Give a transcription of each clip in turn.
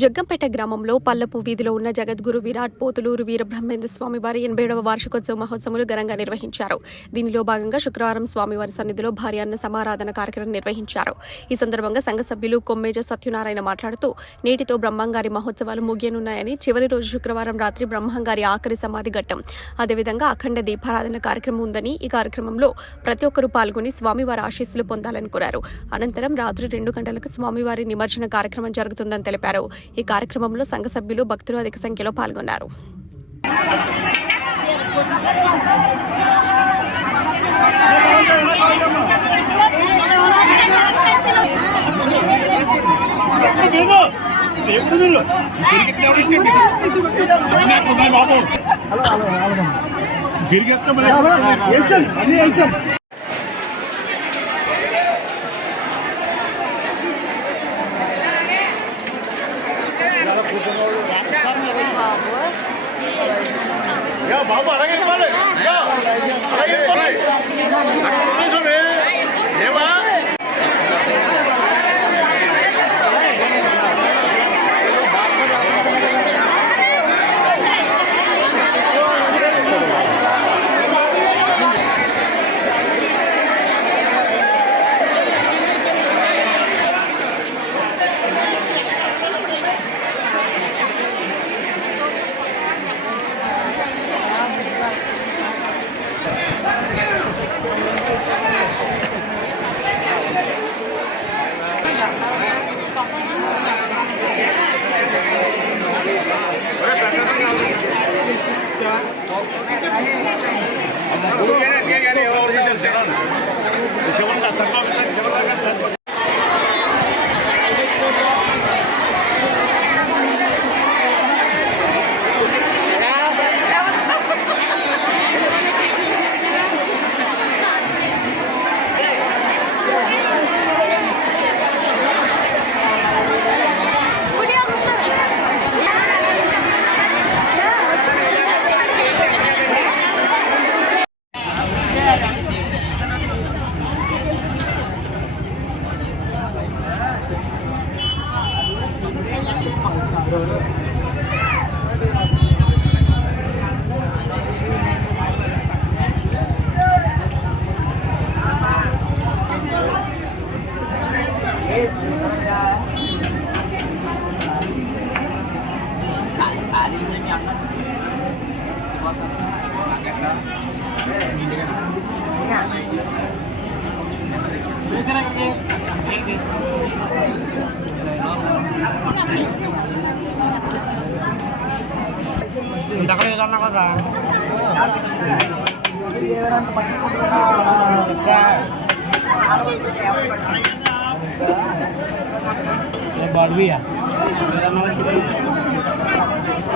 జగ్గంపేట గ్రామంలో పల్లపు వీధిలో ఉన్న జగద్గురు విరాట్ పోతులూరు వీరబ్రహ్మేంద్ర స్వామి వారి వార్షికోత్సవ మహోత్సవాలు ఘనంగా నిర్వహించారు. దీనిలో భాగంగా శుక్రవారం స్వామివారి సన్నిధిలో భారీ అన్న సమారాధన కార్యక్రమం నిర్వహించారు. ఈ సందర్భంగా సంఘ సభ్యులు కొమ్మేజ సత్యనారాయణ మాట్లాడుతూ నేటితో బ్రహ్మంగారి మహోత్సవాలు ముగియనున్నాయని చివరి రోజు శుక్రవారం రాత్రి బ్రహ్మంగారి ఆఖరి సమాధి ఘట్టం. అదేవిధంగా అఖండ దీపారాధన కార్యక్రమం ఉందని ఈ కార్యక్రమంలో ప్రతి ఒక్కరూ పాల్గొని స్వామివారి ఆశీస్సులు పొందాలని కోరారు. అనంతరం రాత్రి రెండు గంటలకు స్వామివారి నిమజ్జన కార్యక్రమం జరుగుతుందని తెలిపారు. ఈ కార్యక్రమంలో సంఘ సభ్యులు భక్తులు అధిక సంఖ్యలో పాల్గొన్నారు. మీరు బాబు గిరిగెత్తమని యా బాబు అలాగే బాడవి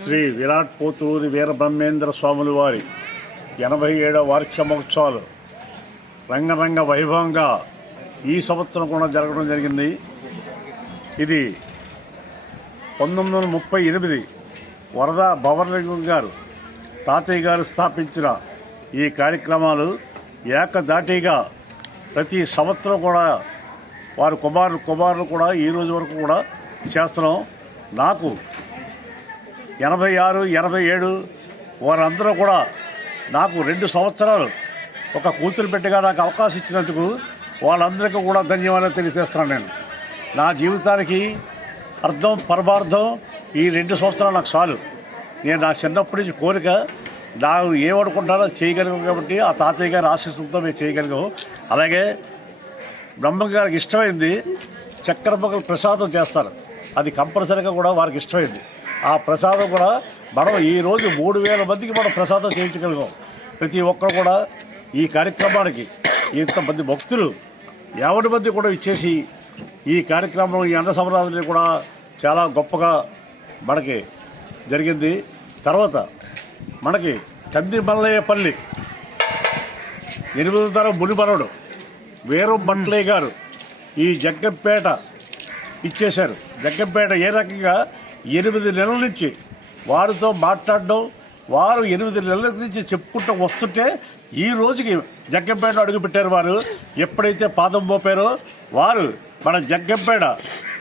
శ్రీ విరాట్ పోతూరి వీరబ్రహ్మేంద్ర స్వాముల వారి ఎనభై ఏడవ వార్షిక మహోత్సవాలు రంగరంగ వైభవంగా ఈ సంవత్సరం కూడా జరగడం జరిగింది. ఇది పంతొమ్మిది వందల ముప్పై ఎనిమిది వరద భవర్లింగం గారు తాతయ్య గారు స్థాపించిన ఈ కార్యక్రమాలు ఏకదాటిగా ప్రతి సంవత్సరం కూడా వారి కుమారులు కుమారులు కూడా ఈ రోజు వరకు కూడా చేస్తున్నాం. నాకు ఎనభై ఆరు ఎనభై ఏడు వారందరూ కూడా నాకు రెండు సంవత్సరాలు ఒక కూతురు పెట్టగా నాకు అవకాశం ఇచ్చినందుకు వాళ్ళందరికీ కూడా ధన్యవాదాలు తెలియజేస్తున్నాను నేను. నా జీవితానికి అర్థం పరమార్థం ఈ రెండు సంవత్సరాలు నాకు చాలు. నేను నా చిన్నప్పటి నుంచి కోరిక నాకు ఏమనుకుంటానో చేయగలిగాం కాబట్టి ఆ తాతయ్య గారి ఆశీస్సులతో మేము చేయగలిగాం. అలాగే బ్రహ్మ గారికి ఇష్టమైంది చక్కెర పొగలు ప్రసాదం చేస్తారు. అది కంపల్సరీగా కూడా వారికి ఇష్టమైంది. ఆ ప్రసాదం కూడా మనం ఈరోజు మూడు వేల మందికి మనం ప్రసాదం చేయించగలిగాం. ప్రతి ఒక్కరు కూడా ఈ కార్యక్రమానికి ఇంతమంది భక్తులు యావటి మంది కూడా ఇచ్చేసి ఈ కార్యక్రమం ఈ అన్న సమరాధుని కూడా చాలా గొప్పగా మనకి జరిగింది. తర్వాత మనకి కంది మల్లయ్యపల్లి ఎనిమిదో తరం మునిమరుడు వేరు బంట్లయ్య గారు ఈ జగ్గంపేట ఇచ్చేశారు. జగ్గంపేట ఏ రకంగా ఎనిమిది నెలల నుంచి వారితో మాట్లాడడం వారు ఎనిమిది నెలల నుంచి చెప్పుకుంటూ వస్తుంటే ఈ రోజుకి జగ్గంపేట అడుగుపెట్టారు వారు. ఎప్పుడైతే పాదం మోపారో వారు మన జగ్గంపేట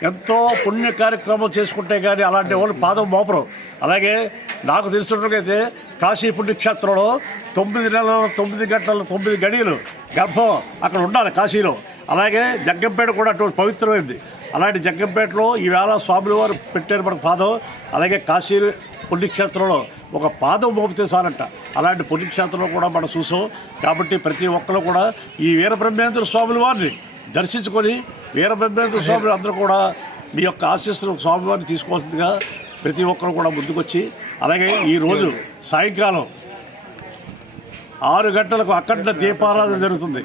ఎంతో పుణ్య కార్యక్రమం చేసుకుంటే కానీ అలాంటి వాళ్ళు పాదం మోపరు. అలాగే నాకు తెలిసినట్లయితే కాశీ పుణ్యక్షేత్రంలో తొమ్మిది నెలల తొమ్మిది గంటల తొమ్మిది గడియలు గర్భం అక్కడ ఉండాలి కాశీలో. అలాగే జగ్గంపేట కూడా అటువంటి పవిత్రమైంది. అలాంటి జగ్గంపేటలో ఈవేళ స్వాములు వారు పెట్టారు మనకు పాదం. అలాగే కాశీ పుణ్యక్షేత్రంలో ఒక పాదం మోపితే చాలంట. అలాంటి పుణ్యక్షేత్రంలో కూడా మనం చూసాం. కాబట్టి ప్రతి ఒక్కరు కూడా ఈ వీరబ్రహ్మేంద్ర స్వాముల వారిని దర్శించుకొని వీరబ్రహ్మేంద్ర స్వాములు అందరూ కూడా మీ యొక్క ఆశీస్సులు స్వామివారిని తీసుకోవాల్సిందిగా ప్రతి ఒక్కరు కూడా ముందుకొచ్చి అలాగే ఈరోజు సాయంకాలం ఆరు గంటలకు అఖండ దీపారాధన జరుగుతుంది.